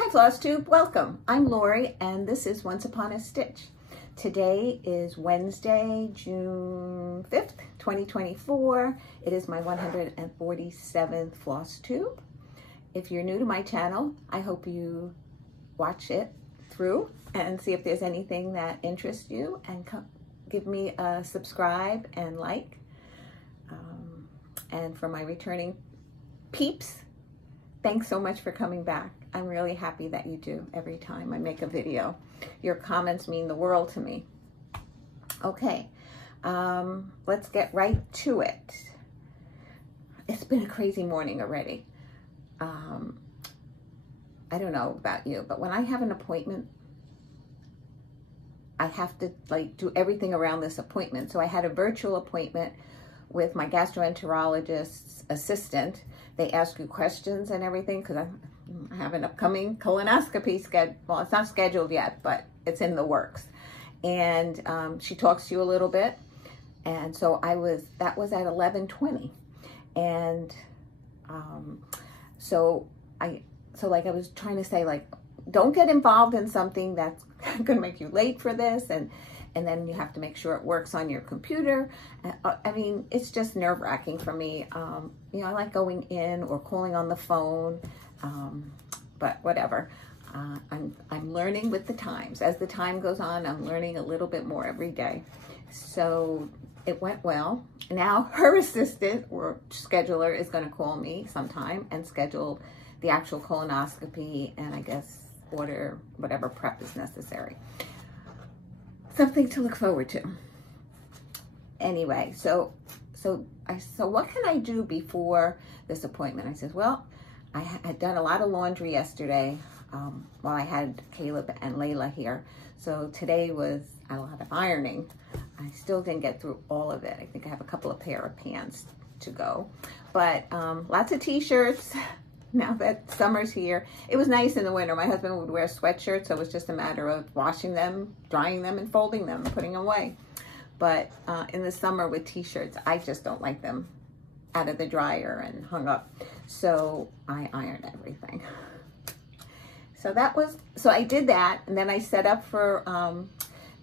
Hi Flosstube, welcome. I'm Lori and this is Once Upon a Stitch. Today is Wednesday, June 5th, 2024. It is my 147th Flosstube. If you're new to my channel, I hope you watch it through and see if there's anything that interests you, and give me a subscribe and like. And for my returning peeps, thanks so much for coming back. I'm really happy that you do every time I make a video. Your comments mean the world to me. Okay, let's get right to it. It's been a crazy morning already. I don't know about you, but when I have an appointment, I have to do everything around this appointment. So I had a virtual appointment with my gastroenterologist's assistant. They ask you questions and everything because I have an upcoming colonoscopy schedule. Well, it's not scheduled yet, but it's in the works. And she talks to you a little bit. And so that was at 11:20. And so I was trying to say, don't get involved in something that's going to make you late for this. And then you have to make sure it works on your computer. I mean, it's just nerve-wracking for me. You know, I like going in or calling on the phone, but whatever. I'm learning with the times. As the time goes on, I'm learning a little bit more every day. So it went well. Now her assistant or scheduler is going to call me sometime and schedule the actual colonoscopy, and I guess order whatever prep is necessary. Something to look forward to. Anyway, so what can I do before this appointment? I said, well, I had done a lot of laundry yesterday while I had Caleb and Layla here. So today was a lot of ironing. I still didn't get through all of it. I think I have a couple of pair of pants to go, but lots of t-shirts. Now that summer's here. It was nice in the winter. My husband would wear sweatshirts, so it was just a matter of washing them, drying them, and folding them, and putting them away. But in the summer with t-shirts, I just don't like them out of the dryer and hung up. So I ironed everything. So I did that, and then I set up for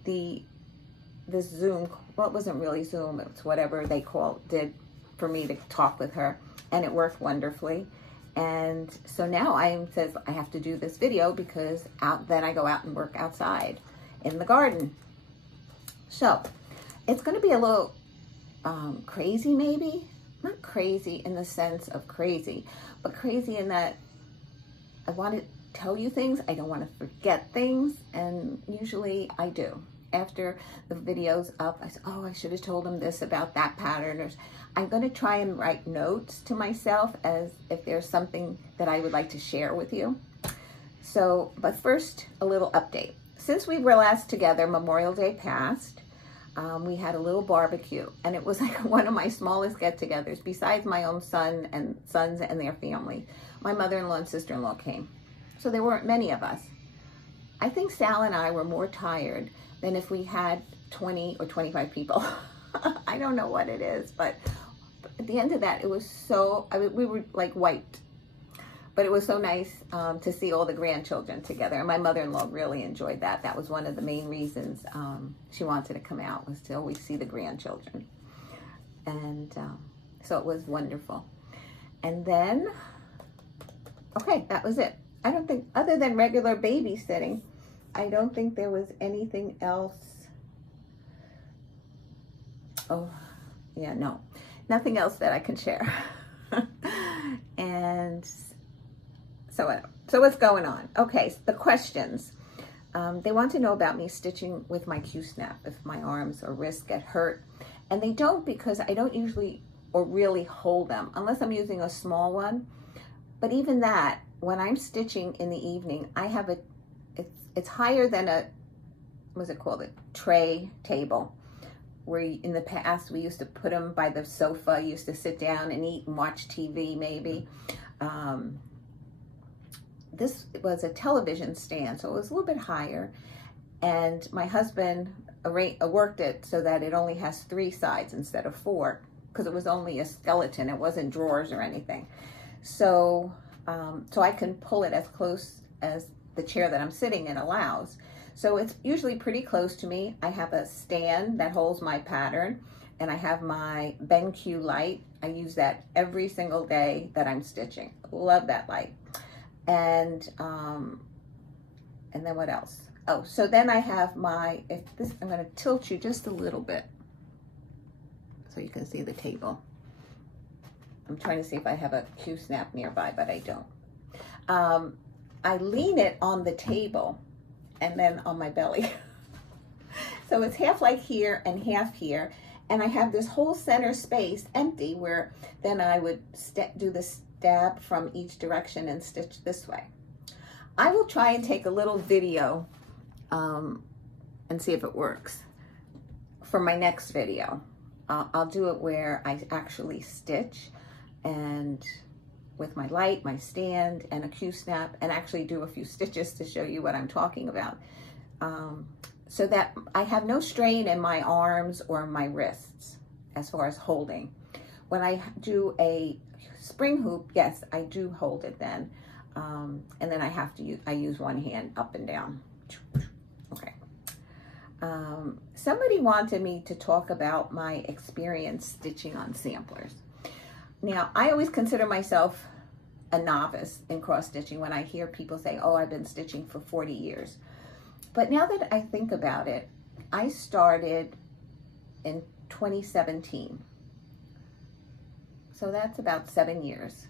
this Zoom. Well, it wasn't really Zoom. It was whatever they did for me to talk with her, and it worked wonderfully. And so now I have to do this video because then I go out and work outside in the garden. So it's going to be a little crazy, maybe. Not crazy in the sense of crazy, but crazy in that I want to tell you things. I don't want to forget things. And usually I do. After the video's up, I say, oh, I should have told them this about that pattern. Or I'm going to try and write notes to myself as if there's something that I would like to share with you. So, but first, a little update. Since we were last together, Memorial Day passed, we had a little barbecue, and it was like one of my smallest get-togethers. Besides my own sons and their family, my mother-in-law and sister-in-law came. So there weren't many of us. I think Sal and I were more tired than if we had 20 or 25 people. I don't know what it is, but at the end of that, it was so, we were like wiped. But it was so nice to see all the grandchildren together. And my mother-in-law really enjoyed that. That was one of the main reasons she wanted to come out, was to always see the grandchildren. And so it was wonderful. And then, okay, that was it. I don't think, other than regular babysitting, I don't think there was anything else. Oh, yeah, no. Nothing else that I can share. And so what's going on? Okay, so the questions. They want to know about me stitching with my Q-snap, if my arms or wrists get hurt. And they don't, because I don't usually or really hold them, unless I'm using a small one. But even that, when I'm stitching in the evening, I have it's higher than a, what's it called, a tray table, where in the past we used to put them by the sofa, used to sit down and eat and watch TV maybe. This was a television stand, so it was a little bit higher, and my husband worked it so that it only has 3 sides instead of 4, because it was only a skeleton, it wasn't drawers or anything. So so I can pull it as close as the chair that I'm sitting in allows. So it's usually pretty close to me. I have a stand that holds my pattern, and I have my BenQ light. I use that every single day that I'm stitching. Love that light. And then what else? Oh, so then I have my, I'm gonna tilt you just a little bit so you can see the table. I'm trying to see if I have a Q-snap nearby, but I don't. I lean it on the table and then on my belly. So it's half like here and half here. And I have this whole center space empty where then I would do the stab from each direction and stitch this way. I will try and take a little video and see if it works for my next video. I'll do it where I actually stitch and with my light, my stand, and a Q-snap, and actually do a few stitches to show you what I'm talking about. So that I have no strain in my arms or my wrists as far as holding. When I do a spring hoop, yes, I do hold it then. And then I use one hand up and down. Okay. Somebody wanted me to talk about my experience stitching on samplers. Now, I always consider myself a novice in cross stitching when I hear people say, oh, I've been stitching for 40 years. But now that I think about it, I started in 2017. So that's about 7 years.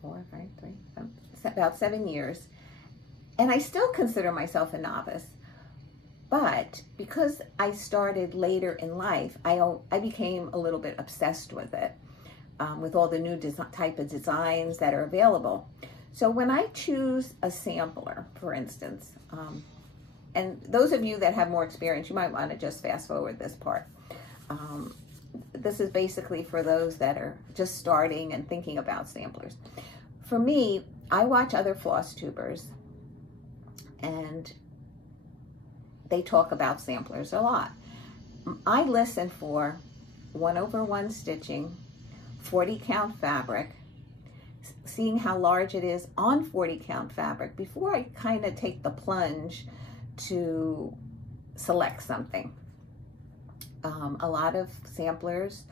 4, 5, 3, 7, about 7 years. And I still consider myself a novice. But because I started later in life, I became a little bit obsessed with it, with all the new type of designs that are available. So when I choose a sampler, for instance, and those of you that have more experience, you might want to just fast forward this part. This is basically for those that are just starting and thinking about samplers. For me, I watch other Flosstubers, and they talk about samplers a lot. I listen for 1/1 stitching, 40 count fabric, seeing how large it is on 40 count fabric before I kind of take the plunge to select something. A lot of samplers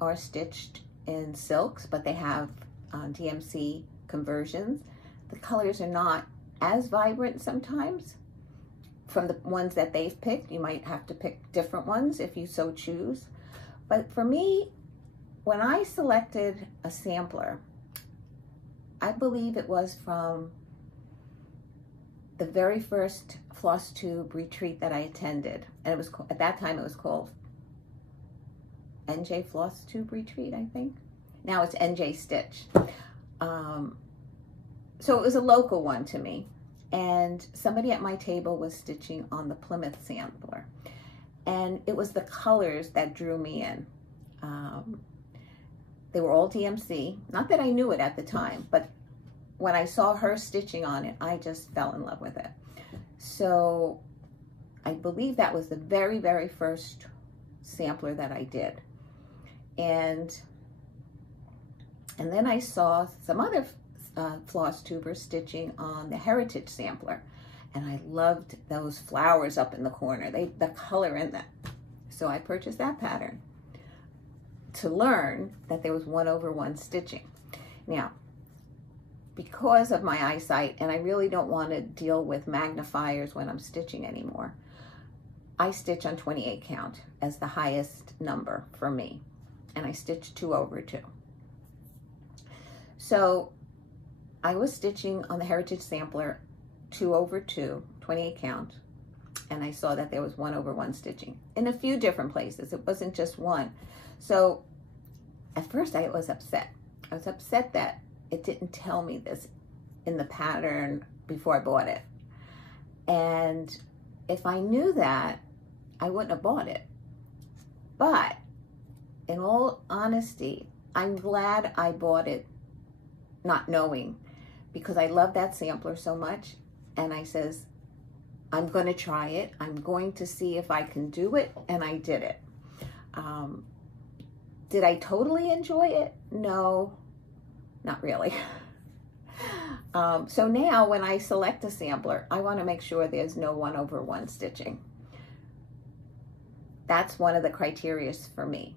are stitched in silks, but they have DMC conversions. The colors are not as vibrant sometimes from the ones that they've picked. You might have to pick different ones if you so choose. But for me, when I selected a sampler, I believe it was from the very first Flosstube retreat that I attended. And it was, at that time, it was called NJ Flosstube Retreat, I think. Now it's NJ Stitch. So it was a local one to me. And somebody at my table was stitching on the Plymouth sampler. And it was the colors that drew me in. They were all DMC. Not that I knew it at the time, but when I saw her stitching on it, I just fell in love with it. So I believe that was the very, very first sampler that I did. And then I saw some other Flosstubers stitching on the Heritage sampler. And I loved those flowers up in the corner, the color in them. So I purchased that pattern to learn that there was 1/1 stitching. Now, because of my eyesight, and I really don't want to deal with magnifiers when I'm stitching anymore, I stitch on 28 count as the highest number for me. And I stitch 2/2. So I was stitching on the Heritage sampler 2/2, 28 count, and I saw that there was 1/1 stitching in a few different places. It wasn't just one. So at first I was upset. I was upset that it didn't tell me this in the pattern before I bought it. And if I knew that, I wouldn't have bought it. But in all honesty, I'm glad I bought it not knowing, because I love that sampler so much. And I says, I'm going to try it. I'm going to see if I can do it. And I did it. Did I totally enjoy it? No, not really. So now when I select a sampler, I want to make sure there's no 1/1 stitching. That's one of the criteria for me.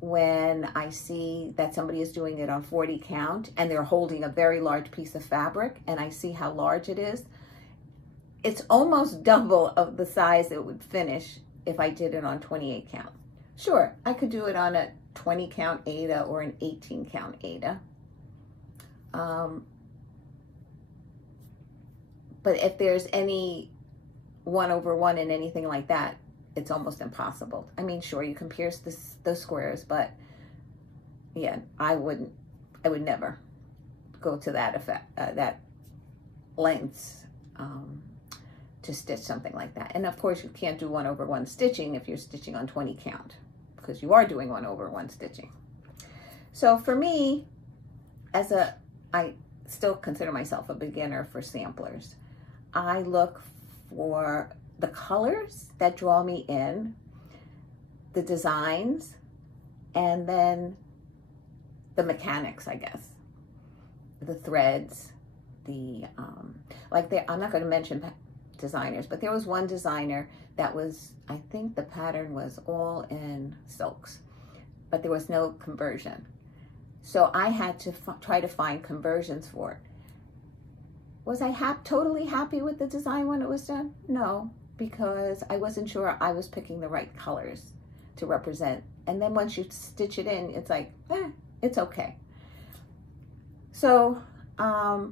When I see that somebody is doing it on 40 count and they're holding a very large piece of fabric and I see how large it is, it's almost double of the size it would finish if I did it on 28 count. Sure, I could do it on a 20 count Aida or an 18 count Aida. But if there's any 1/1 in anything like that, it's almost impossible. I mean, sure, you can pierce those squares, but yeah, I would never go to that effect, that lengths to stitch something like that. And of course, you can't do 1/1 stitching if you're stitching on 20 count, because you are doing 1/1 stitching. So for me, I still consider myself a beginner for samplers. I look for the colors that draw me in, the designs, and then the mechanics, I guess. The threads, I'm not going to mention designers, but there was one designer that was, I think the pattern was all in silks, but there was no conversion. So I had to try to find conversions for it. Was I totally happy with the design when it was done? No, because I wasn't sure I was picking the right colors to represent. And then once you stitch it in, it's like, it's okay. So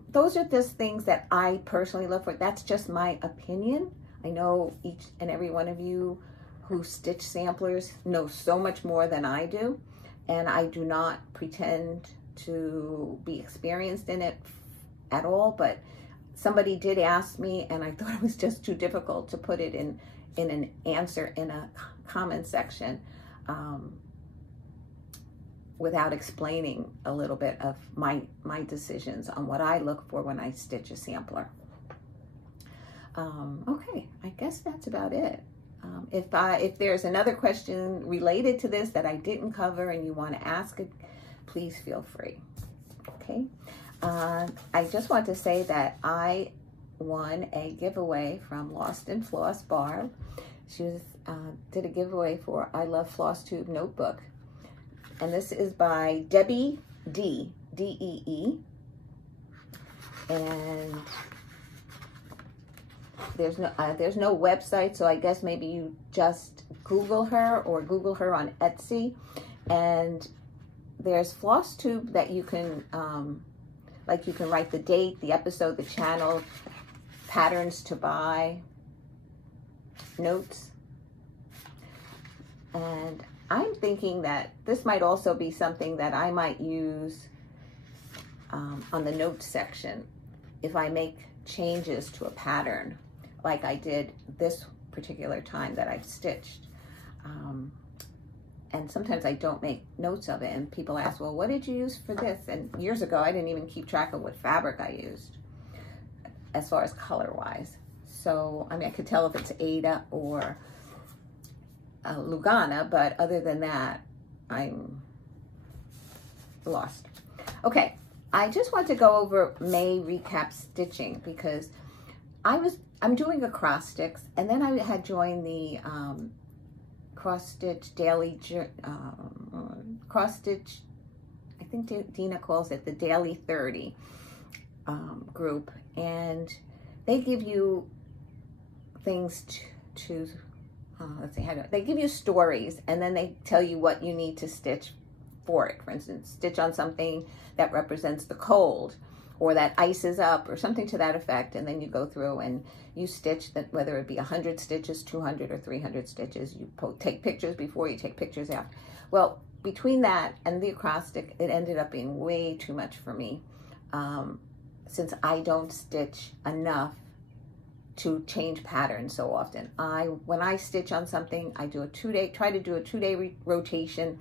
those are just things that I personally look for. That's just my opinion. I know each and every one of you who stitch samplers know so much more than I do. And I do not pretend to be experienced in it at all, but somebody did ask me, and I thought it was just too difficult to put it in an answer in a comment section without explaining a little bit of my decisions on what I look for when I stitch a sampler. Okay, I guess that's about it. If there's another question related to this that I didn't cover and you want to ask it, please feel free. Okay. I just want to say that I won a giveaway from Lost and Floss Barb. She did a giveaway for I Love Flosstube notebook, and this is by Debbie D, D-E-E, and there's no website, so I guess maybe you just Google her or Google her on Etsy, and there's Flosstube that you can like you can write the date, the episode, the channel, patterns to buy, notes. And I'm thinking that this might also be something that I might use on the notes section if I make changes to a pattern like I did this particular time that I've stitched. And sometimes I don't make notes of it, and people ask, well, what did you use for this? And years ago, I didn't even keep track of what fabric I used as far as color-wise. So, I mean, I could tell if it's Aida or Lugana, but other than that, I'm lost. Okay, I just want to go over May recap stitching because I'm doing acrostics, and then I had joined the cross stitch daily cross stitch, I think Dina calls it the Daily 30 group, and they give you things to let's see, they give you stories, and then they tell you what you need to stitch for it. For instance, stitch on something that represents the cold, or that ices up, or something to that effect, and then you go through and you stitch that, whether it be 100 stitches, 200 or 300 stitches. You take pictures before, you take pictures after. Well, between that and the acrostic, it ended up being way too much for me, since I don't stitch enough to change patterns so often. When I stitch on something, I do try to do a 2-day rotation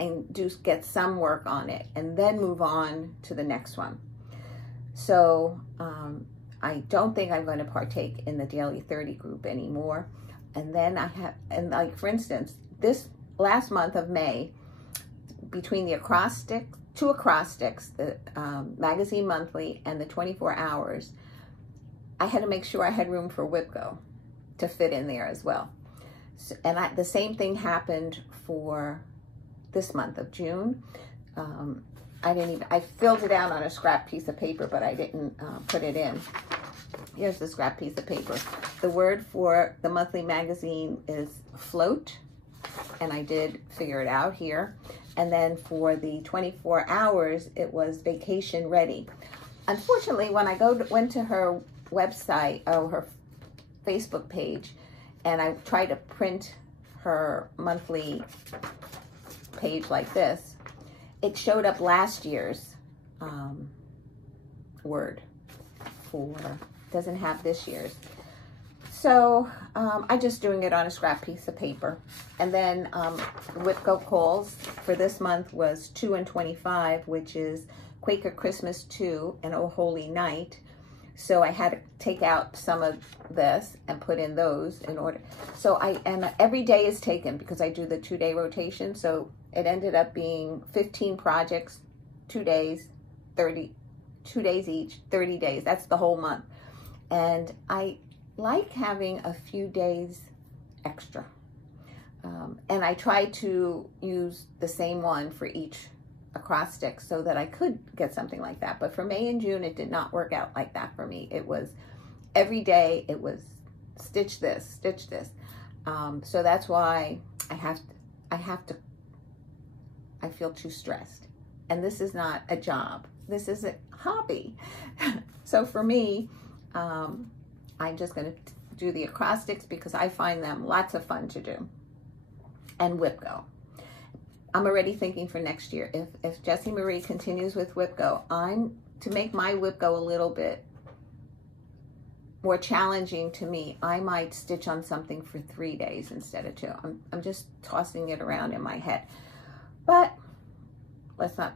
and get some work on it, and then move on to the next one. So I don't think I'm going to partake in the Daily 30 group anymore. And then like for instance, this last month of May, between the acrostic 2 acrostics, the Magazine Monthly and the 24 Hours, I had to make sure I had room for WIPGO to fit in there as well. So, and the same thing happened for this month of June. I filled it out on a scrap piece of paper, but I didn't put it in. Here's the scrap piece of paper. The word for the monthly magazine is float, and I did figure it out here. And then for the 24 hours, it was vacation ready. Unfortunately, when I went to her website, her Facebook page, and I tried to print her monthly page like this, it showed up last year's word doesn't have this year's. So I'm just doing it on a scrap piece of paper. And then WIPGO calls for this month was 2 and 25, which is Quaker Christmas 2 and Oh Holy Night. So I had to take out some of this and put in those in order. So and every day is taken because I do the 2-day rotation. So it ended up being 15 projects, 2 days, 2 days each, 30 days. That's the whole month. And I like having a few days extra. And I tried to use the same one for each acrostic so that I could get something like that. But for May and June, it did not work out like that for me. It was every day, it was stitch this, stitch this. So that's why I feel too stressed. And this is not a job. This is a hobby. So for me, I'm just going to do the acrostics because I find them lots of fun to do. And WIPGO. I'm already thinking for next year, if Jessie Marie continues with WIPGO, to make my WIPGO a little bit more challenging to me, I might stitch on something for 3 days instead of 2. I'm just tossing it around in my head. But let's not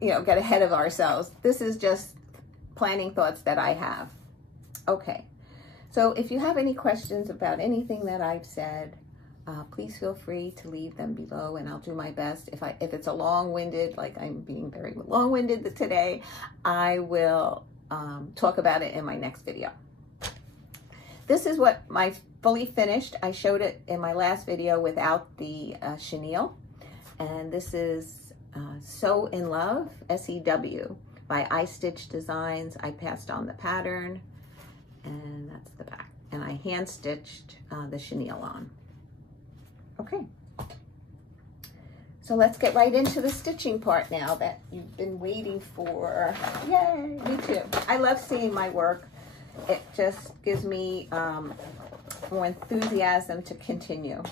get ahead of ourselves. This is just planning thoughts that I have. Okay, so if you have any questions about anything that I've said, please feel free to leave them below, and I'll do my best. If it's a long-winded, like I'm being very long-winded today, I will talk about it in my next video. This is what my fully finished. I showed it in my last video without the chenille, and this is Sew in Love, S-E-W, by I Stitch Designs. I passed on the pattern, and that's the back. And I hand stitched the chenille on. Okay. So let's get right into the stitching part now that you've been waiting for. Yay, me too. I love seeing my work. It just gives me more enthusiasm to continue.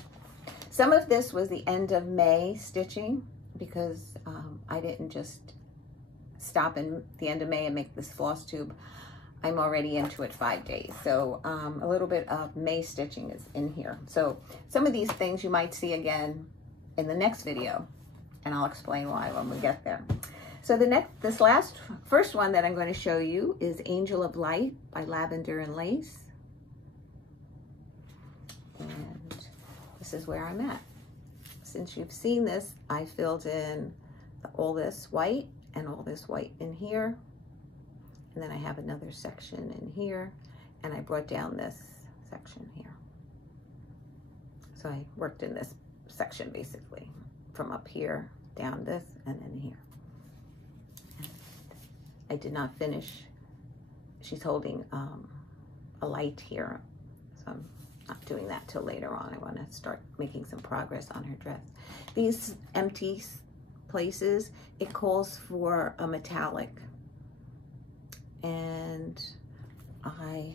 Some of this was the end of May stitching because I didn't just stop in the end of May and make this Flosstube. I'm already into it 5 days. So a little bit of May stitching is in here. So some of these things you might see again in the next video, and I'll explain why when we get there. So this first one that I'm going to show you is Angel of Light by Lavender and Lace. And this is where I'm at. Since you've seen this, I filled in all this white and all this white in here. And then I have another section in here, and I brought down this section here. So I worked in this section basically from up here, down this, and then here. And I did not finish. She's holding a light here, so I'm not doing that till later on. I want to start making some progress on her dress. These empty places, it calls for a metallic. And I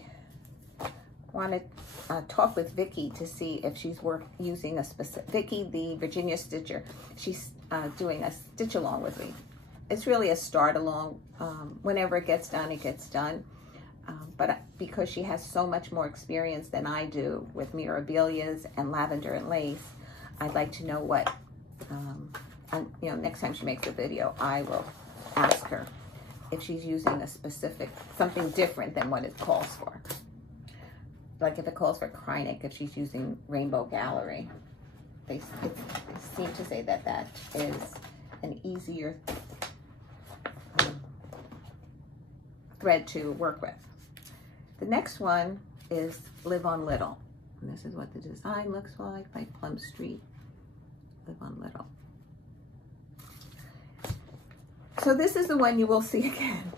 want to talk with Vicky to see if she's using a specific, Vicky, the Virginia Stitcher, she's doing a stitch along with me. It's really a start along. Whenever it gets done, it gets done. But because she has so much more experience than I do with Mirabilias and Lavender and Lace, I'd like to know what, next time she makes a video, I will ask her if she's using a specific, something different than what it calls for. Like if it calls for Kreinik, if she's using Rainbow Gallery. They seem to say that that is an easier thread to work with. The next one is Live on Little. And this is what the design looks like by Plum Street. Live on Little. So this is the one you will see again.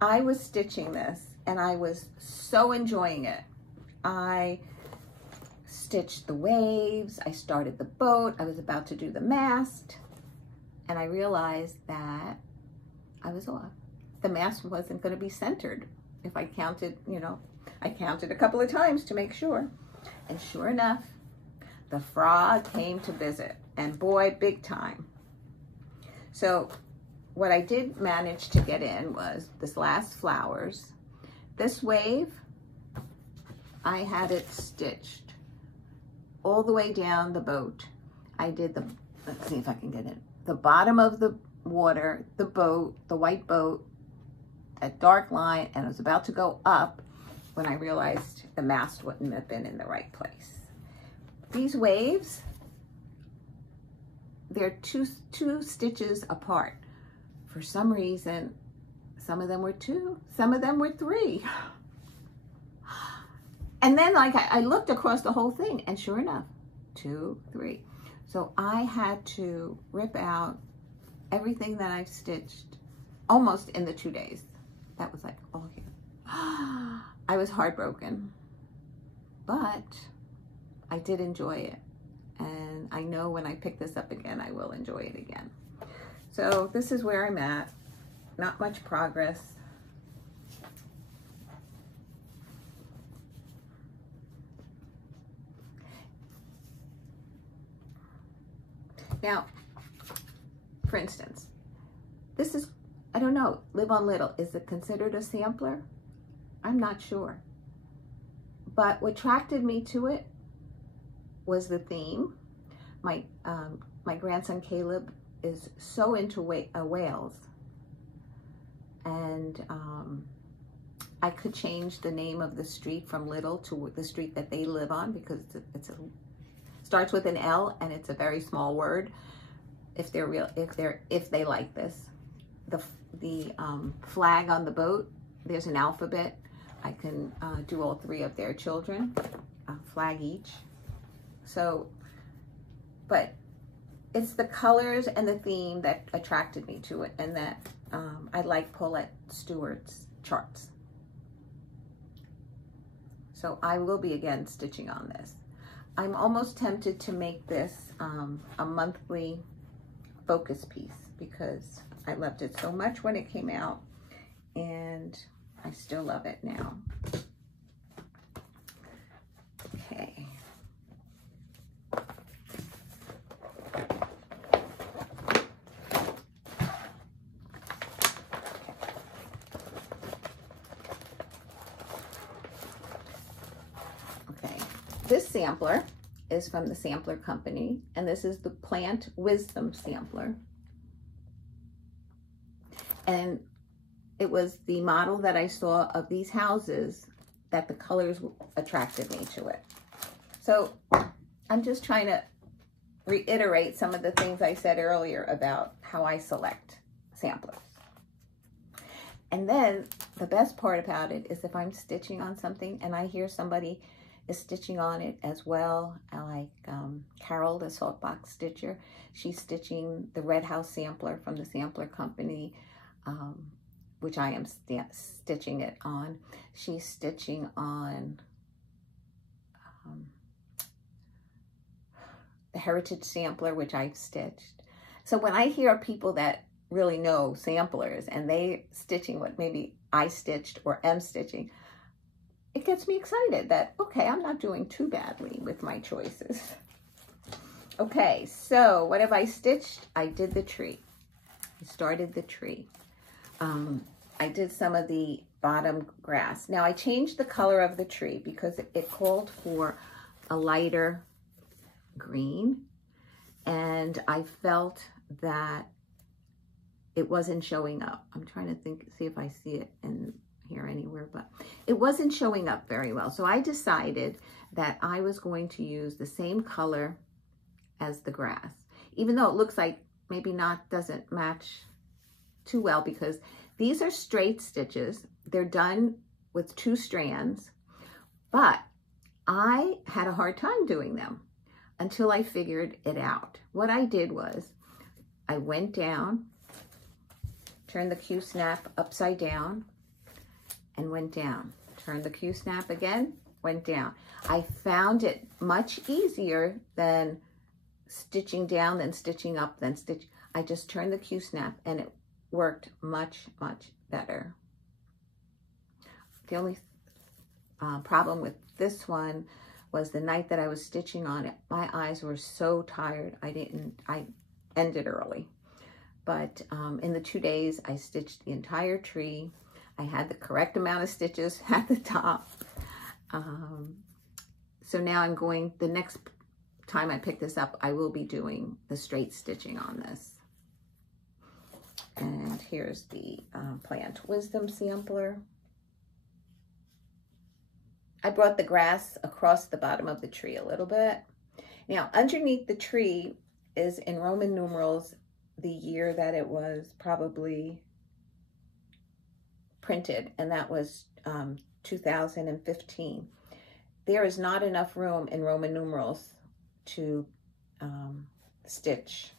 I was stitching this and I was so enjoying it. I stitched the waves, I started the boat, I was about to do the mast, and I realized that I was off. The mast wasn't going to be centered. If I counted, you know, I counted a couple of times to make sure. And sure enough, the frog came to visit, and boy, big time. So what I did manage to get in was this last flowers. This wave, I had it stitched all the way down the boat. I did the, let's see if I can get in, the bottom of the water, the boat, the white boat, that dark line, and I was about to go up when I realized the mast wouldn't have been in the right place. These waves, they're two stitches apart. For some reason, some of them were 2, some of them were 3. And then like I looked across the whole thing, and sure enough, 2, 3. So I had to rip out everything that I've stitched almost in the 2 days. That was like, oh yeah. I was heartbroken, but I did enjoy it. And I know when I pick this up again, I will enjoy it again. So this is where I'm at. Not much progress. Now, for instance, this is, I don't know, Live on Little, is it considered a sampler? I'm not sure. But what attracted me to it was the theme. My grandson Caleb is so into whales, and I could change the name of the street from Little to the street that they live on, because starts with an L and it's a very small word. If they like this, the flag on the boat, there's an alphabet. I can do all 3 of their children, a flag each. So, but it's the colors and the theme that attracted me to it, and that I like Paulette Stewart's charts. So I will be again stitching on this. I'm almost tempted to make this a monthly focus piece, because I loved it so much when it came out, and I still love it now. Okay. This sampler is from the Sampler Company, and this is the Plant Wisdom Sampler. And it was the model that I saw of these houses that the colors attracted me to it. So I'm just trying to reiterate some of the things I said earlier about how I select samplers. And then the best part about it is if I'm stitching on something and I hear somebody is stitching on it as well. I like Carol, the Saltbox Stitcher. She's stitching the Red House sampler from the Sampler Company, which I am stitching it on. She's stitching on the Heritage Sampler, which I've stitched. So when I hear people that really know samplers and they stitching what maybe I stitched or am stitching, it gets me excited that, okay, I'm not doing too badly with my choices. Okay, so what have I stitched? I did the tree. I started the tree. I did some of the bottom grass. Now I changed the color of the tree because it called for a lighter green, and I felt that it wasn't showing up. I'm trying to see if I see it in here anywhere, but it wasn't showing up very well. So I decided that I was going to use the same color as the grass. Even though it looks like maybe not, doesn't match too well because these are straight stitches. They're done with 2 strands, but I had a hard time doing them until I figured it out. What I did was I went down, turned the Q-snap upside down, and went down. Turned the Q-snap again, went down. I found it much easier than stitching down, then stitching up, then stitch. I just turned the Q-snap and it worked much, much better. The only problem with this one was the night that I was stitching on it, my eyes were so tired. I ended early. But in the 2 days, I stitched the entire tree. I had the correct amount of stitches at the top. So now I'm going, the next time I pick this up, I will be doing the straight stitching on this. And here's the Plant Wisdom sampler. I brought the grass across the bottom of the tree a little bit. Now, underneath the tree is in Roman numerals the year that it was probably printed, and that was 2015. There is not enough room in Roman numerals to stitch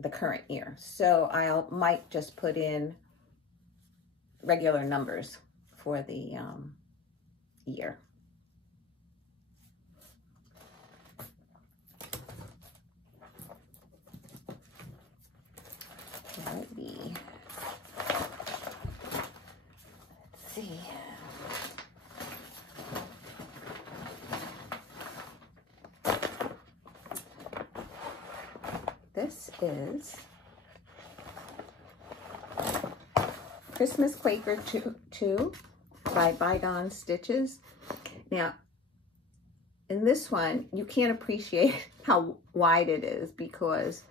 the current year. So I might just put in regular numbers for the year. Alrighty. Let's see. This is Christmas Quaker 2 by Bygone Stitches. Now, in this one, you can't appreciate how wide it is because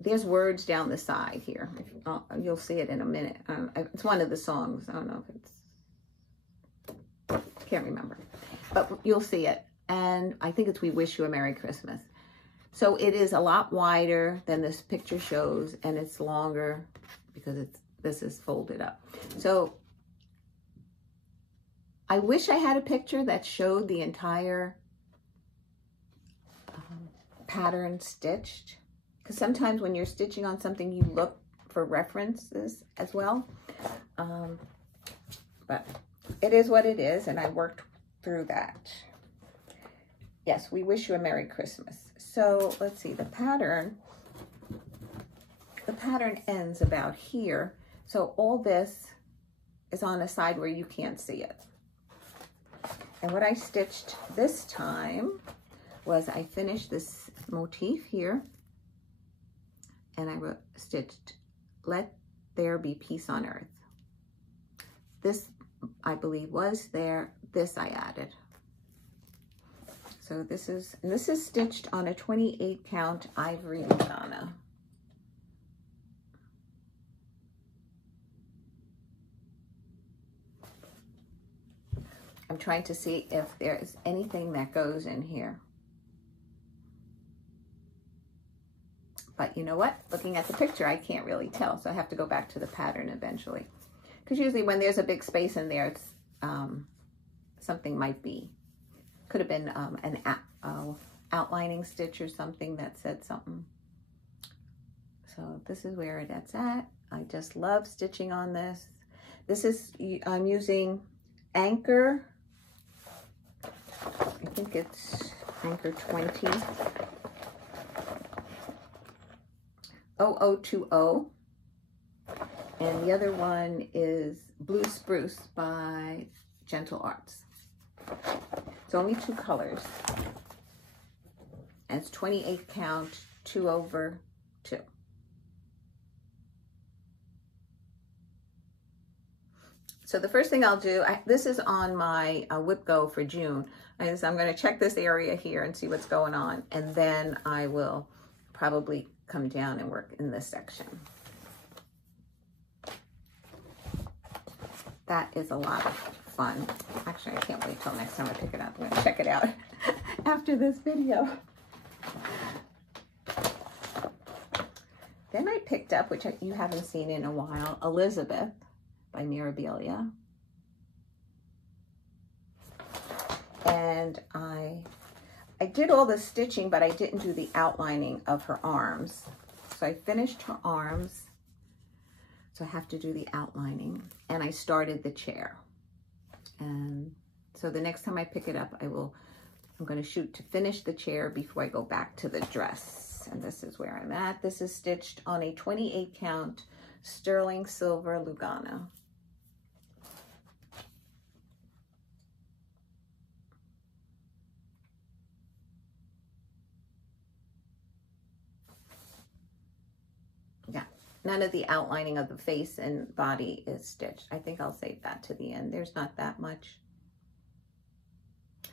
there's words down the side here. You'll see it in a minute. It's one of the songs. I don't know if it's, can't remember, but you'll see it. And I think it's We Wish You a Merry Christmas. So it is a lot wider than this picture shows, and it's longer because this is folded up. So I wish I had a picture that showed the entire pattern stitched, because sometimes when you're stitching on something, you look for references as well. But it is what it is, and I worked through that. Yes, We Wish You a Merry Christmas. So let's see, the pattern ends about here. So all this is on a side where you can't see it. And what I stitched this time was I finished this motif here, and I stitched Let There Be Peace on Earth. This, I believe, was there. This I added. So this is stitched on a 28 count ivory Madonna. I'm trying to see if there is anything that goes in here. But you know what? Looking at the picture, I can't really tell. So I have to go back to the pattern eventually. Because usually when there's a big space in there, it's something might be. Could have been an outlining stitch or something that said something. So this is where that's at. I just love stitching on this. This is, I'm using Anchor. I think it's Anchor 20. 0020. And the other one is Blue Spruce by Gental Arts. It's only 2 colors. And it's 28 count, 2/2. So the first thing I'll do, this is on my whip go for June. I'm going to check this area here and see what's going on. And then I will probably come down and work in this section. That is a lot of fun. Actually, I can't wait till next time I pick it up. I'm going to check it out. after this video. Then I picked up, which you haven't seen in a while, Elizabeth by Mirabilia. And I did all the stitching, but I didn't do the outlining of her arms. So I finished her arms. So I have to do the outlining. And I started the chair. And so the next time I pick it up, I'm going to shoot to finish the chair before I go back to the dress. And this is where I'm at. This is stitched on a 28 count sterling silver Lugano. Yeah, none of the outlining of the face and body is stitched. I think I'll save that to the end. There's not that much.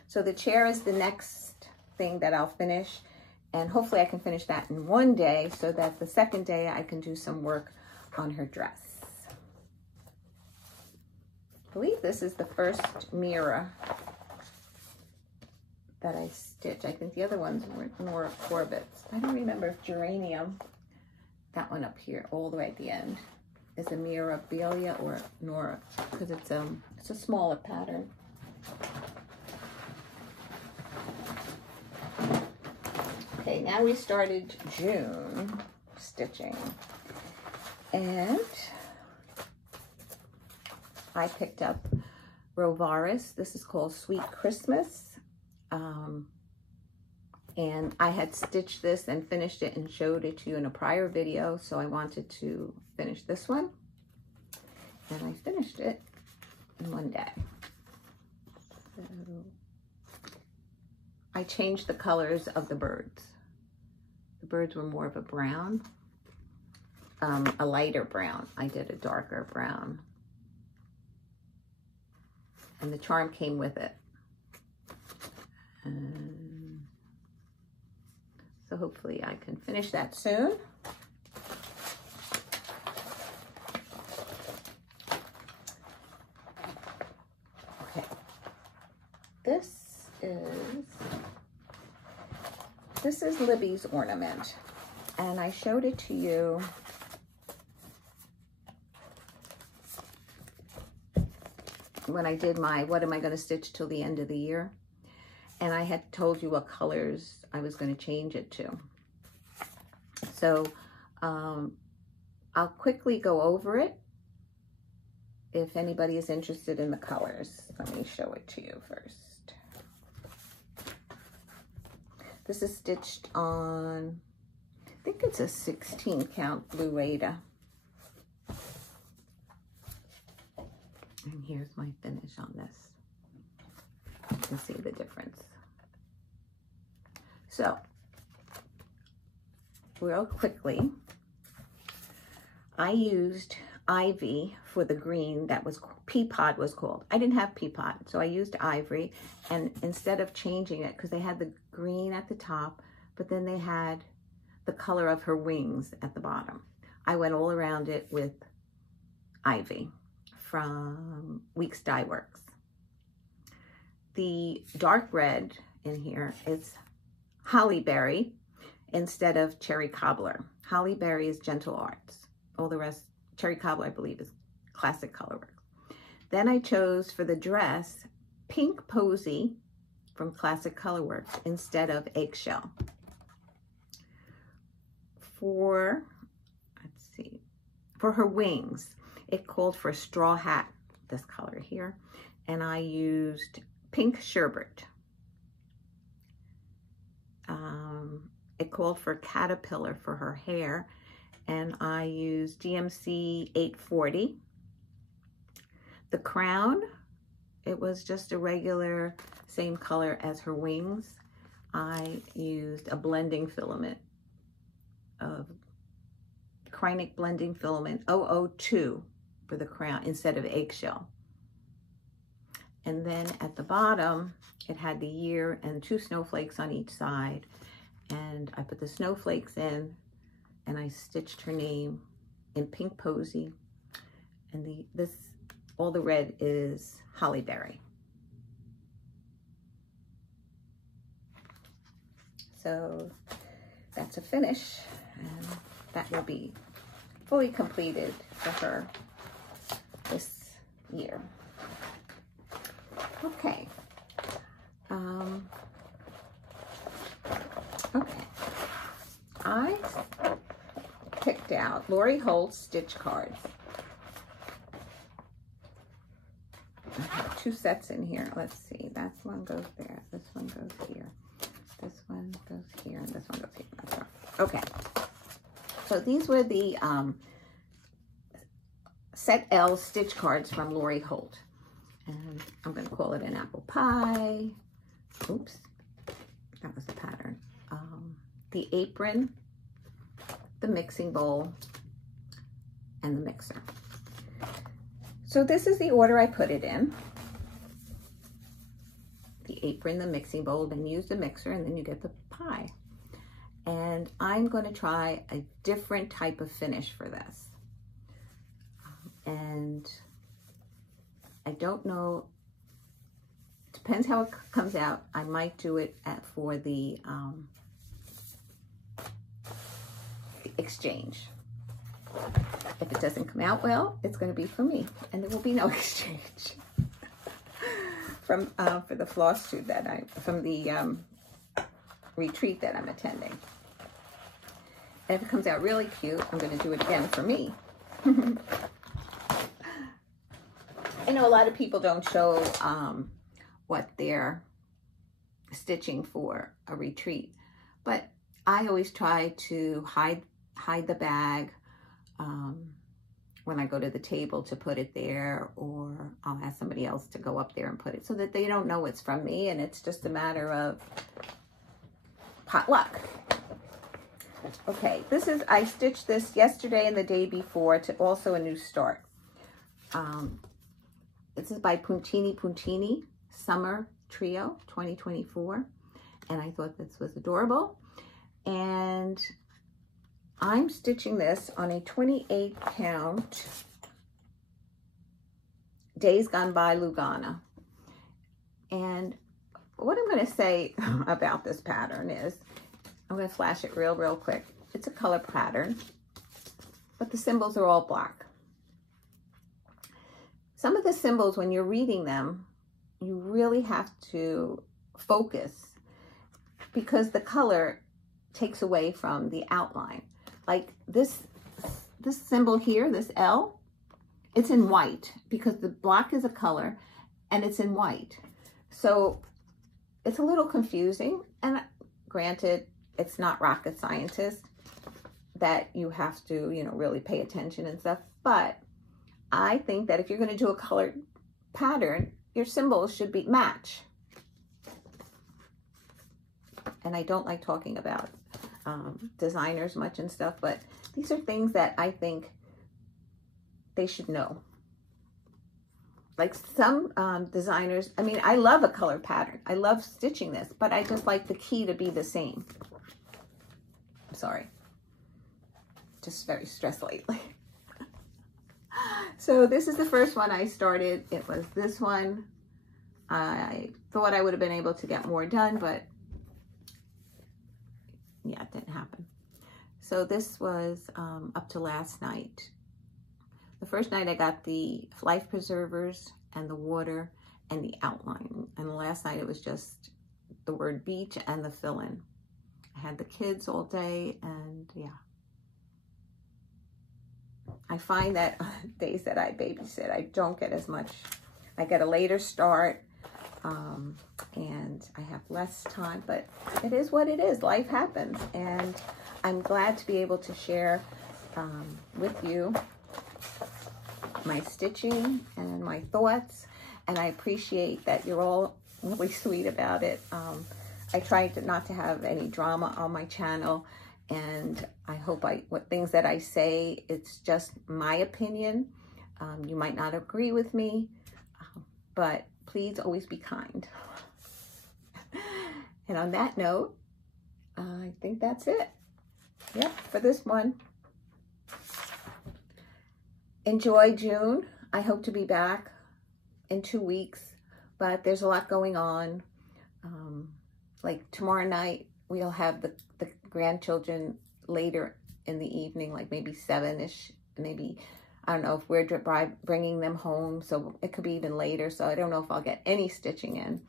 So the chair is the next thing that I'll finish, and hopefully I can finish that in one day so that the second day I can do some work on her dress. I believe this is the first mirror that I stitched. I think the other ones were Nora Corbett's. I don't remember if Geranium, that one up here, all the way at the end, is a Mirabilia or Nora, because it's a smaller pattern. Okay, now we started June stitching, and I picked up Rovaris. This is called Sweet Christmas. And I had stitched this and finished it and showed it to you in a prior video, so I wanted to finish this one. And I finished it in one day. So I changed the colors of the birds. The birds were more of a brown, a lighter brown. I did a darker brown. And the charm came with it. So hopefully I can finish that soon. Okay. This is Libby's Ornament, and I showed it to you when I did my what am I going to stitch till the end of the year, and I had told you what colors I was going to change it to. So I'll quickly go over it if anybody is interested in the colors. Let me show it to you first. This is stitched on, I think it's a 16 count Blue Ada. And here's my finish on this. You can see the difference. So, real quickly, I used Ivy for the green that was, Peapod was called. I didn't have Peapod, so I used Ivory, and instead of changing it, because they had the green at the top, but then they had the color of her wings at the bottom, I went all around it with Ivy from Weeks Dye Works. The dark red in here is Hollyberry instead of Cherry Cobbler. Hollyberry is Gentle Arts. All the rest, Cherry Cobbler, I believe, is Classic Colorworks. Then I chose for the dress Pink Posy from Classic Colorworks instead of Eggshell. For, let's see, for her wings, it called for a straw hat, this color here, and I used Pink Sherbet. It called for Caterpillar for her hair, and I used DMC 840. The crown, it was just a regular, same color as her wings. I used a blending filament of Kreinik Blending Filament 002 for the crown instead of Eggshell. And then at the bottom, it had the year and 2 snowflakes on each side. And I put the snowflakes in, and I stitched her name in Pink Posy. And all the red is Hollyberry. So that's a finish, and that will be fully completed for her this year. Okay. Okay. I picked out Lori Holt's stitch cards. I have 2 sets in here. Let's see. That one goes there. This one goes here. This one goes here. And this one goes here. That's right. Okay. So these were the Set L stitch cards from Lori Holt. And I'm going to call it an apple pie. Oops. That was the pattern. The apron, the mixing bowl, and the mixer. So this is the order I put it in. The apron, the mixing bowl, then use the mixer, and then you get the pie. And I'm going to try a different type of finish for this. And I don't know, depends how it comes out. I might do it for the exchange. If it doesn't come out well, it's going to be for me, and there will be no exchange from for the Flosstube that from the retreat that I'm attending. And if it comes out really cute, I'm going to do it again for me. I know a lot of people don't show what they're stitching for a retreat, but I always try to hide the bag when I go to the table to put it there, or I'll ask somebody else to go up there and put it so that they don't know it's from me, and it's just a matter of potluck. Okay, I stitched this yesterday and the day before to also a new start. This is by Puntini Summer Trio 2024, and I thought this was adorable. And I'm stitching this on a 28 count Days Gone By Lugana. And what I'm going to say about this pattern is, I'm going to flash it real quick. It's a color pattern, but the symbols are all black. Some of the symbols, when you're reading them, you really have to focus because the color takes away from the outline. Like this symbol here, this L, it's in white because the black is a color and it's in white. So it's a little confusing, and granted, it's not rocket scientist that you have to, really pay attention and stuff. But I think that if you're going to do a colored pattern, your symbols should match. And I don't like talking about designers much and stuff, but these are things that I think they should know. Like some designers, I mean, I love a color pattern. I love stitching this, but I just like the key to be the same. I'm sorry. Just very stressed lately. So this is the first one I started. It was this one. I thought I would have been able to get more done, but yeah, it didn't happen. So this was up to last night. The first night I got the life preservers and the water and the outline. And the last night it was just the word beach and the fill-in. I had the kids all day, and yeah. I find that days that I babysit, I don't get as much. I get a later start, and I have less time, but it is what it is. Life happens, and I'm glad to be able to share with you my stitching and my thoughts, and I appreciate that you're all really sweet about it. I try not to have any drama on my channel, and I hope what things that I say, it's just my opinion. You might not agree with me, but please always be kind. And on that note, I think that's it. Yep, for this one. Enjoy June. I hope to be back in 2 weeks, but there's a lot going on. Like tomorrow night, we'll have the grandchildren later in the evening, like maybe 7-ish, maybe, I don't know if we're bringing them home, so it could be even later, so I don't know if I'll get any stitching in.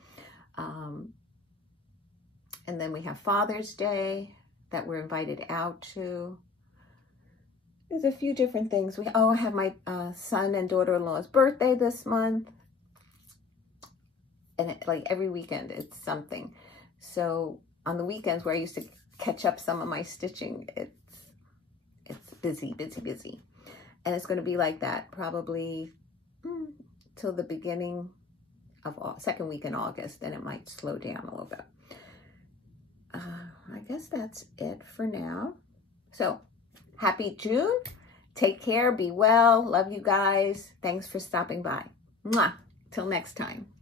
And then we have Father's Day that we're invited out to. There's a few different things. I have my son and daughter-in-law's birthday this month. And like every weekend, it's something. So on the weekends where I used to catch up some of my stitching, it's busy, busy, busy. And it's going to be like that probably till the beginning of second week in August. Then it might slow down a little bit. I guess that's it for now. So happy June. Take care. Be well. Love you guys. Thanks for stopping by. Mwah. Till next time.